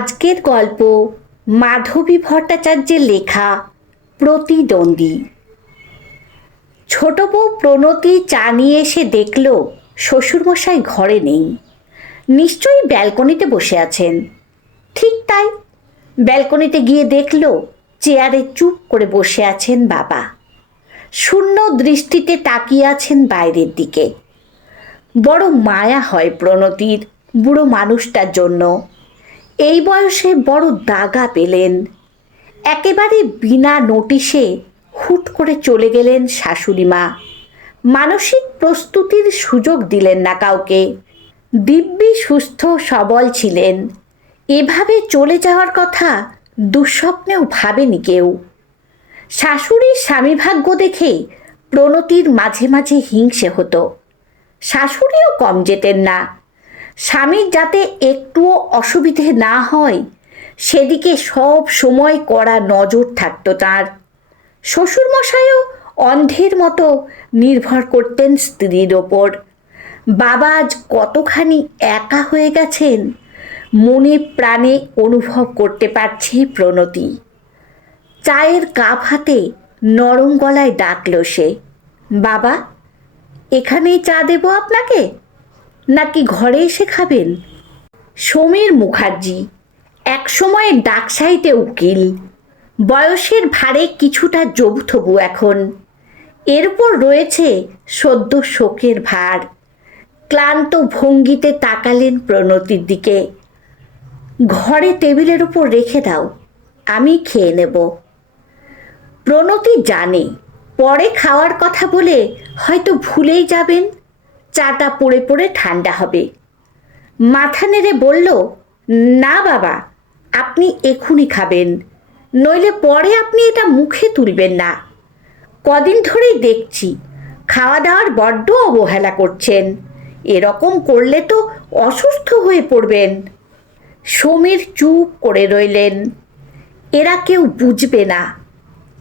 আজকের গল্প মাধবী ভট্টাচার্যের লেখা প্রতিদ্বন্দ্বী। ছোট বউ প্রণতি চা নিয়ে এসে দেখল শ্বশুরমশাই ঘরে নেই। নিশ্চয়ই ব্যালকনিতে বসে আছেন। ঠিক তাই, ব্যালকনিতে গিয়ে দেখল চেয়ারে চুপ করে বসে আছেন বাবা। শূন্য দৃষ্টিতে তাকিয়ে আছেন বাইরের দিকে। বড় মায়া হয় প্রণতির বুড়ো মানুষটার জন্য। এই বয়সে বড় দাগা পেলেন। একেবারে বিনা নোটিশে হুট করে চলে গেলেন শাশুড়ি মা। মানসিক প্রস্তুতির সুযোগ দিলেন না কাউকে। দিব্যি সুস্থ সবল ছিলেন। এভাবে চলে যাওয়ার কথা দুঃস্বপ্নেও ভাবেনি কেউ। শাশুড়ির স্বামীভাগ্য দেখে প্রণতির মাঝে মাঝে হিংসে হতো। শাশুড়িও কম যেতেন না। স্বামীর যাতে একটুও অসুবিধে না হয় সেদিকে সব সময় কড়া নজর থাকতো তাঁর। শ্বশুরমশাইও অন্ধের মতো নির্ভর করতেন স্ত্রীর ওপর। বাবা আজ কতখানি একা হয়ে গেছেন মনে প্রাণে অনুভব করতে পারছে প্রণতি। চায়ের কাপ হাতে নরম গলায় ডাকল সে, বাবা, এখানেই চা দেবো আপনাকে, নাকি ঘরে এসে খাবেন? সমীর মুখার্জি একসময় ডাকসাইতে উকিল। বয়সের ভারে কিছুটা জবুথবু এখন। এরপর রয়েছে সদ্য শোকের ভার। ক্লান্ত ভঙ্গিতে তাকালেন প্রণতির দিকে। ঘরে টেবিলের উপর রেখে দাও, আমি খেয়ে নেব। প্রণতি জানে পরে খাওয়ার কথা বলে হয়তো ভুলেই যাবেন। চাটা পড়ে পড়ে ঠান্ডা হবে। মাথা নেড়ে বলল, না বাবা, আপনি এখুনি খাবেন, নইলে পরে আপনি এটা মুখে তুলবেন না। কদিন ধরেই দেখছি খাওয়া দাওয়ার বড্ড অবহেলা করছেন। এরকম করলে তো অসুস্থ হয়ে পড়বেন। সমীর চুপ করে রইলেন। এরা কেউ বুঝবে না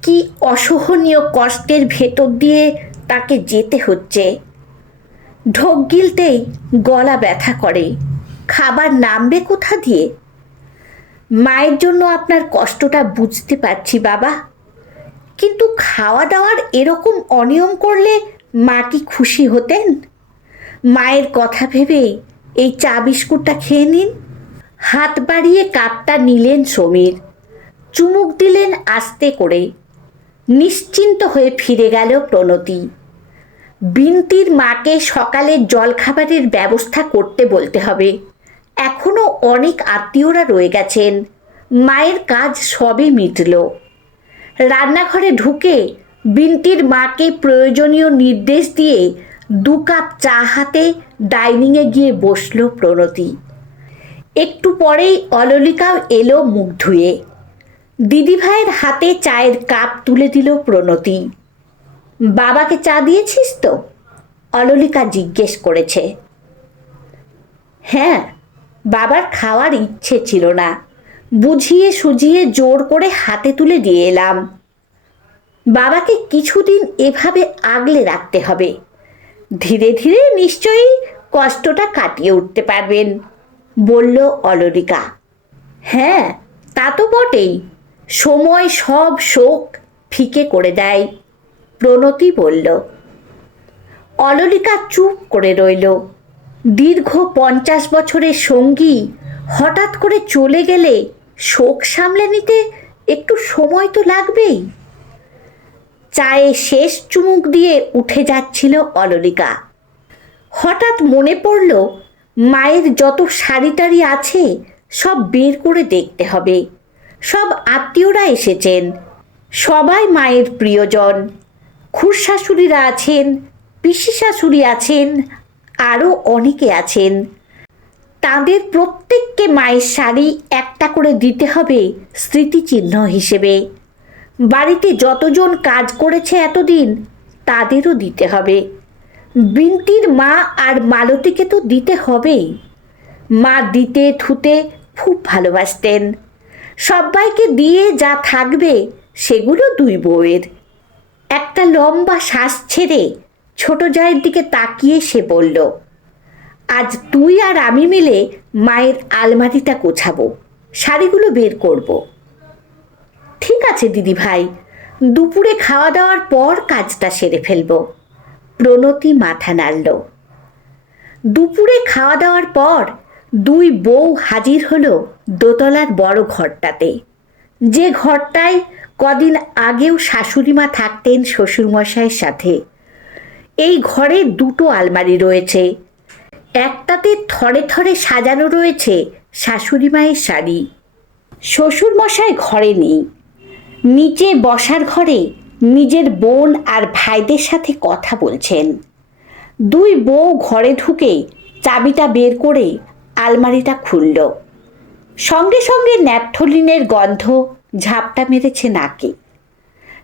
কি অসহনীয় কষ্টের ভেতর দিয়ে তাকে যেতে হচ্ছে। ঢোক গিলতেই গলা ব্যথা করে। খাবার নামবে কোথা দিয়ে? মায়ের জন্য আপনার কষ্টটা বুঝতে পারছি বাবা, কিন্তু খাওয়া দাওয়ার এরকম অনিয়ম করলে মা কি খুশি হতেন? মায়ের কথা ভেবেই এই চা বিস্কুটটা খেয়ে নিন। হাত বাড়িয়ে কাপটা নিলেন সমীর। চুমুক দিলেন আস্তে করে। নিশ্চিন্ত হয়ে ফিরে গেল প্রণতি। বিন্তির মাকে সকালের জলখাবারের ব্যবস্থা করতে বলতে হবে। এখনও অনেক আত্মীয়রা রয়ে গেছেন। মায়ের কাজ সবে মিটল। রান্নাঘরে ঢুকে বিন্তির মাকে প্রয়োজনীয় নির্দেশ দিয়ে 2 কাপ চা হাতে ডাইনিংয়ে গিয়ে বসল প্রণতি। একটু পরেই অললিকাও এলো মুখ ধুয়ে। দিদিভাইয়ের হাতে চায়ের কাপ তুলে দিল প্রণতি। বাবাকে চা দিয়েছিস তো? অললিকা জিজ্ঞেস করেছে। হ্যাঁ, বাবার খাওয়ার ইচ্ছে ছিল না, বুঝিয়ে সুঝিয়ে জোর করে হাতে তুলে দিয়ে এলাম। বাবাকে কিছুদিন এভাবে আগলে রাখতে হবে। ধীরে ধীরে নিশ্চয়ই কষ্টটা কাটিয়ে উঠতে পারবেন, বলল অললিকা। হ্যাঁ, তা তো বটেই, সময় সব শোক ফিকে করে দেয়, প্রণতি বলল। অললিকা চুপ করে রইল। দীর্ঘ 50 বছরের সঙ্গী হঠাৎ করে চলে গেলে শোক সামলে নিতে একটু সময় তো লাগবেই। চায়ে শেষ চুমুক দিয়ে উঠে যাচ্ছিল অললিকা। হঠাৎ মনে পড়ল মায়ের যত শাড়ি টাড়ি আছে সব বের করে দেখতে হবে। সব আত্মীয়রা এসেছেন, সবাই মায়ের প্রিয়জন। খুড়শাশুড়িরা আছেন, পিসি শাশুড়ি আছেন, আরও অনেকে আছেন। তাদের প্রত্যেককে মায়ের শাড়ি একটা করে দিতে হবে স্মৃতিচিহ্ন হিসেবে। বাড়িতে যতজন কাজ করেছে এতদিন তাদেরও দিতে হবে। বিন্তির মা আর মালতীকে তো দিতে হবেই। মা দিতে থুতে খুব ভালোবাসতেন। সবাইকে দিয়ে যা থাকবে সেগুলো 2 বউয়ের। একটা লম্বা শ্বাস ছেড়ে ছোট জায়ের দিকে তাকিয়ে সে বলল, আজ তুই আর আমি মিলে মায়ের আলমারিটা গোছাবো। শাড়িগুলো বের করব। ঠিক আছে দিদি ভাই, দুপুরে খাওয়া দাওয়ার পর কাজটা সেরে ফেলব। প্রণতি মাথা নাড়ল। দুপুরে খাওয়া দাওয়ার পর দুই বউ হাজির হলো দোতলার বড় ঘরটাতে, যে ঘরটায় কদিন আগেও শাশুড়িমা থাকতেন শ্বশুরমশাইয়ের সাথে। এই ঘরে দুটো আলমারি রয়েছে। একটাতে থরে থরে সাজানো রয়েছে শাশুড়িমায়ের শাড়ি। শ্বশুরমশাই ঘরে নেই, নিচে বসার ঘরে নিজের বোন আর ভাইদের সাথে কথা বলছেন। দুই বউ ঘরে ঢুকে চাবিটা বের করে আলমারিটা খুলল। সঙ্গে সঙ্গে ন্যাপথলিনের গন্ধ ঝাপটা মেরেছে নাকে।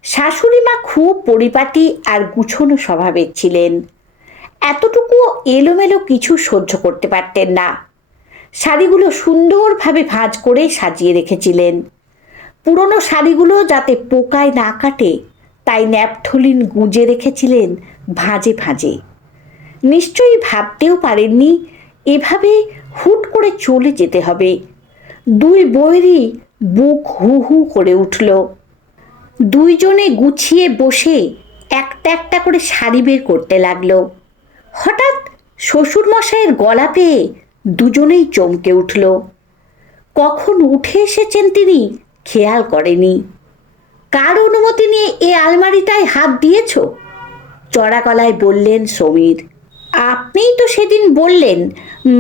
শাশুড়িমা খুব পরিপাটি আর গুছোনো স্বভাবের ছিলেন। এতটুকু এলোমেলো কিছু সহ্য করতে পারতেন না। শাড়িগুলো সুন্দরভাবে ভাঁজ করে সাজিয়ে রেখেছিলেন। পুরনো শাড়িগুলো যাতে পোকায় না কাটে তাই ন্যাপথলিন গুঁজে রেখেছিলেন ভাঁজে ভাঁজে। নিশ্চয়ই ভাবতেও পারেননি এভাবে হুট করে চলে যেতে হবে। দুই বউয়েরই বুক হু হু করে উঠল। দুইজনে গুছিয়ে বসে একটা একটা করে শাড়ি বের করতে লাগলো। হঠাৎ শ্বশুরমশাইয়ের গলা পেয়ে দুজনেই চমকে উঠল। কখন উঠে এসেছেন তিনি খেয়াল করেনি। কার অনুমতি নিয়ে এ আলমারিটায় হাত দিয়েছ? চড়া গলায় বললেন সমীর। আপনিই তো সেদিন বললেন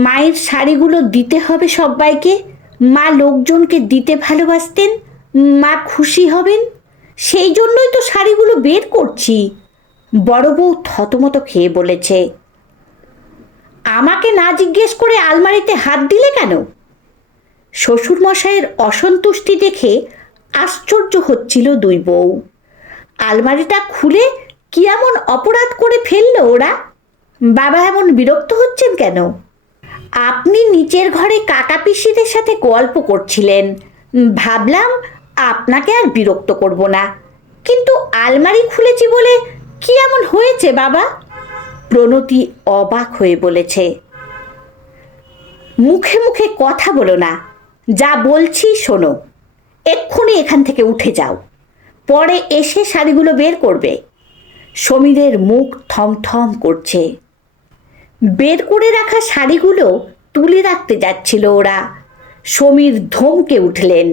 মায়ের শাড়িগুলো দিতে হবে সব্বাইকে, মা লোকজনকে দিতে ভালোবাসতেন, মা খুশি হবেন, সেই জন্যই তো শাড়িগুলো বের করছি। বড় বউ থতমত খেয়ে বলেছে। আমাকে না জিজ্ঞেস করে আলমারিতে হাত দিলে কেন? শ্বশুরমশাইয়ের অসন্তুষ্টি দেখে আশ্চর্য হচ্ছিল দুই বউ। আলমারিটা খুলে কি এমন অপরাধ করে ফেললো ওরা? বাবা এমন বিরক্ত হচ্ছেন কেন? আপনি নিচের ঘরে কাকা পিসিদের সাথে গল্প করছিলেন, ভাবলাম আপনাকে আর বিরক্ত করব না, কিন্তু আলমারি খুলেছি বলে কি এমন হয়েছে বাবা? প্রণতি অবাক হয়ে বলেছে। মুখে মুখে কথা বলো না, যা বলছি শোনো। এক্ষুনি এখান থেকে উঠে যাও, পরে এসে শাড়িগুলো বের করবে। সমীরের মুখ থমথম করছে। বের করে রাখা শাড়িগুলো তুলে রাখতে যাচ্ছিল ওরা। সমীর ধমকে উঠলেন।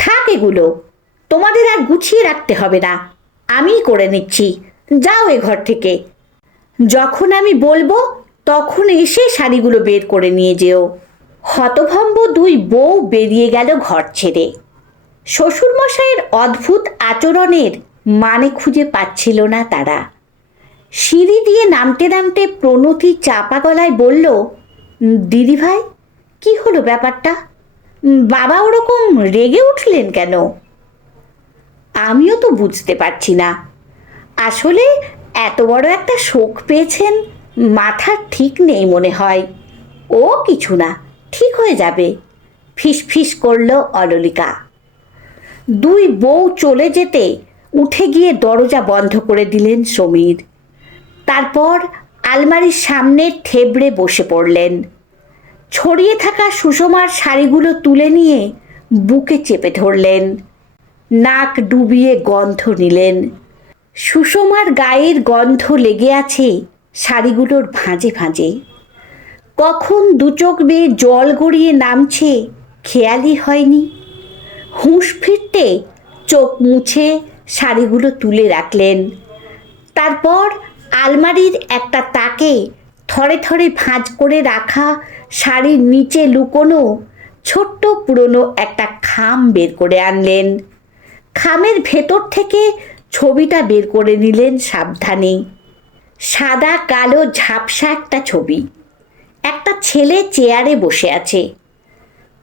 থাক, এগুলো তোমাদের আর গুছিয়ে রাখতে হবে না, আমিই করে নিচ্ছি, যাও এ ঘর থেকে। যখন আমি বলবো তখন এসে শাড়িগুলো বের করে নিয়ে যেও। হতভম্ব দুই বউ বেরিয়ে গেল ঘর ছেড়ে। শ্বশুরমশাইয়ের অদ্ভুত আচরণের মানে খুঁজে পাচ্ছিল না তারা। সিঁড়ি দিয়ে নামতে নামতে প্রণতি চাপা গলায় বলল, দিদিভাই, কি হলো ব্যাপারটা? বাবা ওরকম রেগে উঠলেন কেন? আমিও তো বুঝতে পারছি না। আসলে এত বড় একটা শোক পেয়েছেন, মাথার ঠিক নেই মনে হয়। ও কিছু না, ঠিক হয়ে যাবে, ফিস ফিস করল অললিকা। দুই বউ চলে যেতে উঠে গিয়ে দরজা বন্ধ করে দিলেন সমীর। তারপর আলমারির সামনে থেবড়ে বসে পড়লেন। ছড়িয়ে থাকা সুষমার শাড়িগুলো তুলে নিয়ে বুকে চেপে ধরলেন। নাক ডুবিয়ে গন্ধ নিলেন। সুষমার গায়ের গন্ধ লেগে আছে শাড়িগুলোর ভাঁজে ভাঁজে। কখন দুচোখ বেয়ে জল গড়িয়ে নামছে খেয়ালই হয়নি। হুঁশ ফিরতে চোখ মুছে শাড়িগুলো তুলে রাখলেন। তারপর আলমারির একটা তাকে থরে থরে ভাঁজ করে রাখা শাড়ির নিচে লুকোনো ছোট্ট পুরনো একটা খাম বের করে আনলেন। খামের ভেতর থেকে ছবিটা বের করে নিলেন সাবধানে। সাদা কালো ঝাপসা একটা ছবি। একটা ছেলে চেয়ারে বসে আছে।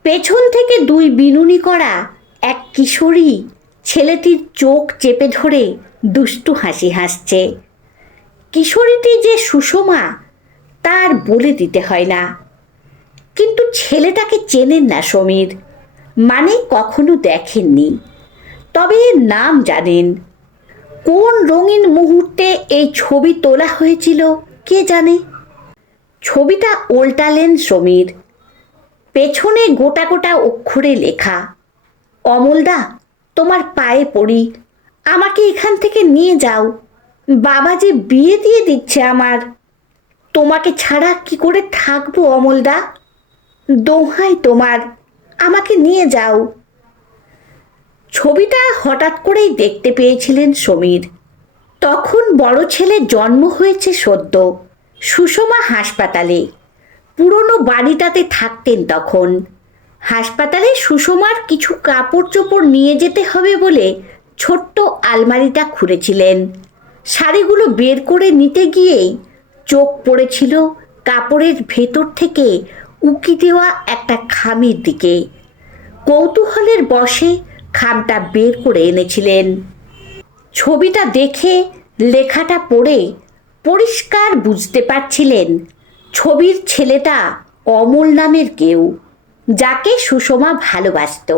পেছন থেকে দুই বিনুনি করা এক কিশোরী ছেলেটির চোখ চেপে ধরে দুষ্টু হাসি হাসছে। কিশোরীটি যে সুষমা তার বলে দিতে হয় না, কিন্তু ছেলেটাকে চেনেন না সমীর, মানে কখনো দেখেননি, তবে নাম জানেন। কোন রঙিন মুহূর্তে এই ছবি তোলা হয়েছিল কে জানে। ছবিটা ওল্টালেন সমীর। পেছনে গোটা গোটা অক্ষরে লেখা, অমলদা, তোমার পায়ে পড়ি, আমাকে এখান থেকে নিয়ে যাও, বাবা যে বিয়ে দিয়ে দিচ্ছে আমার, তোমাকে ছাড়া কি করে থাকবো অমলদা, দোহাই তোমার, আমাকে নিয়ে যাও। ছবিটা হঠাৎ করেই দেখতে পেয়েছিলেন সমীর। তখন বড় ছেলের জন্ম হয়েছে সদ্য, সুষমা হাসপাতালে, পুরনো বাড়িটাতে থাকতেন তখন। হাসপাতালে সুষমার কিছু কাপড় চোপড় নিয়ে যেতে হবে বলে ছোট্ট আলমারিটা খুলেছিলেন। শাড়িগুলো বের করে নিতে গিয়েই চোখ পড়েছিল কাপড়ের ভেতর থেকে উকি দেওয়া একটা খামের দিকে। কৌতূহলের বশে খামটা বের করে এনেছিলেন। ছবিটা দেখে লেখাটা পড়ে পরিষ্কার বুঝতে পারছিলেন ছবির ছেলেটা অমল নামের কেউ, যাকে সুষমা ভালোবাসত।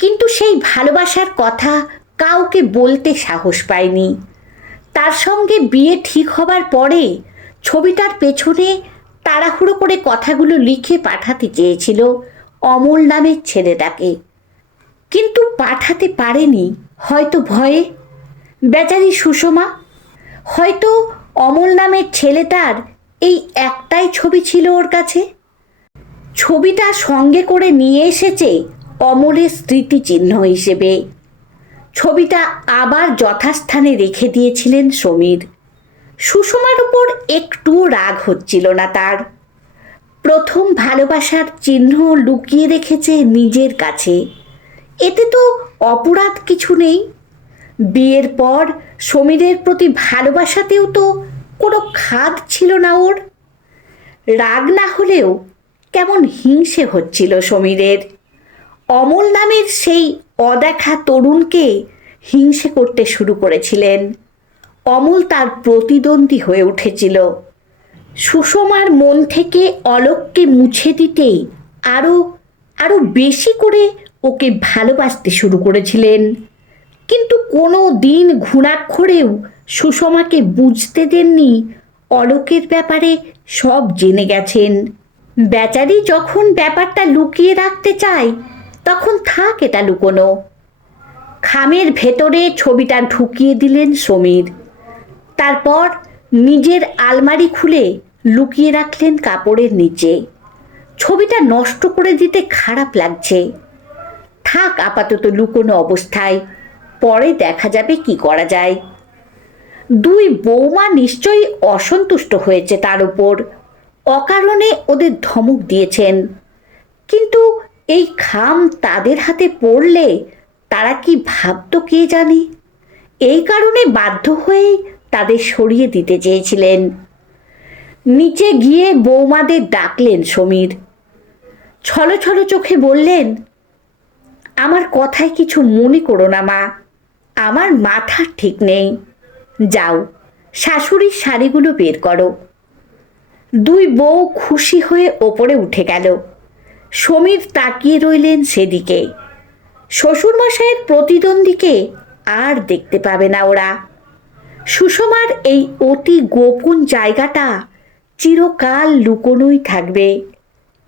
কিন্তু সেই ভালোবাসার কথা কাউকে বলতে সাহস পায়নি। তার সঙ্গে বিয়ে ঠিক হবার পরে ছবিটার পেছনে তাড়াহুড়ো করে কথাগুলো লিখে পাঠাতে চেয়েছিল অমল নামের ছেলেটাকে, কিন্তু পাঠাতে পারেনি, হয়তো ভয়ে। বেচারি সুষমা, হয়তো অমল নামের ছেলেটার এই একটাই ছবি ছিল ওর কাছে। ছবিটা সঙ্গে করে নিয়ে এসেছে অমলের স্মৃতিচিহ্ন হিসেবে। ছবিটা আবার যথাস্থানে রেখে দিয়েছিলেন সমীর। সুষমার উপর একটুও রাগ হচ্ছিল না তার। প্রথম ভালোবাসার চিহ্ন লুকিয়ে রেখেছে নিজের কাছে, এতে তো অপরাধ কিছু নেই। বিয়ের পর সমীরের প্রতি ভালোবাসাতেও তো কোনো খাদ ছিল না ওর। রাগ না হলেও কেমন হিংসে হচ্ছিল সমীরের। অমল নামের সেই অদেখা তরুণকে হিংসে করতে শুরু করেছিলেন। অমল তার প্রতিদ্বন্দ্বী হয়ে উঠেছিল। সুষমার মন থেকে অলোককে মুছে দিতে আরও আরও বেশি করে ওকে ভালোবাসতে শুরু করেছিলেন। কিন্তু কোনো দিন ঘুণাক্ষরেও সুষমাকে বুঝতে দেননি অলোকের ব্যাপারে সব জেনে গেছেন। বেচারি যখন ব্যাপারটা লুকিয়ে রাখতে চায় তখন থাক এটা লুকোনো। খামের ভেতরে ছবিটা ঢুকিয়ে দিলেন সমীর। তারপর নিজের আলমারি খুলে লুকিয়ে রাখলেন কাপড়ের নিচে। ছবিটা নষ্ট করে দিতে খারাপ লাগছে, থাক আপাতত লুকোনো অবস্থায়, পরে দেখা যাবে কি করা যায়। দুই বৌমা নিশ্চয়ই অসন্তুষ্ট হয়েছে তার উপর, অকারণে ওদের ধমক দিয়েছেন। কিন্তু এই খাম তাদের হাতে পড়লে তারা কি ভাবতো কে জানে। এই কারণে বাধ্য হয়েই তাদের সরিয়ে দিতে চেয়েছিলেন। নিচে গিয়ে বৌমাদের ডাকলেন সমীর। ছলো ছলো চোখে বললেন, আমার কথায় কিছু মনে করো না মা, আমার মাথা ঠিক নেই। যাও, শাশুড়ির শাড়িগুলো বের করো। দুই বউ খুশি হয়ে ওপরে উঠে গেল। সমীর তাকিয়ে রইলেন সেদিকে। শ্বশুরমশাইয়ের প্রতিদ্বন্দ্বীকে আর দেখতে পাবে না ওরা। সুষমার এই অতি গোপন জায়গাটা চিরকাল লুকোনোই থাকবে,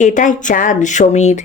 এটাই চান সমীর।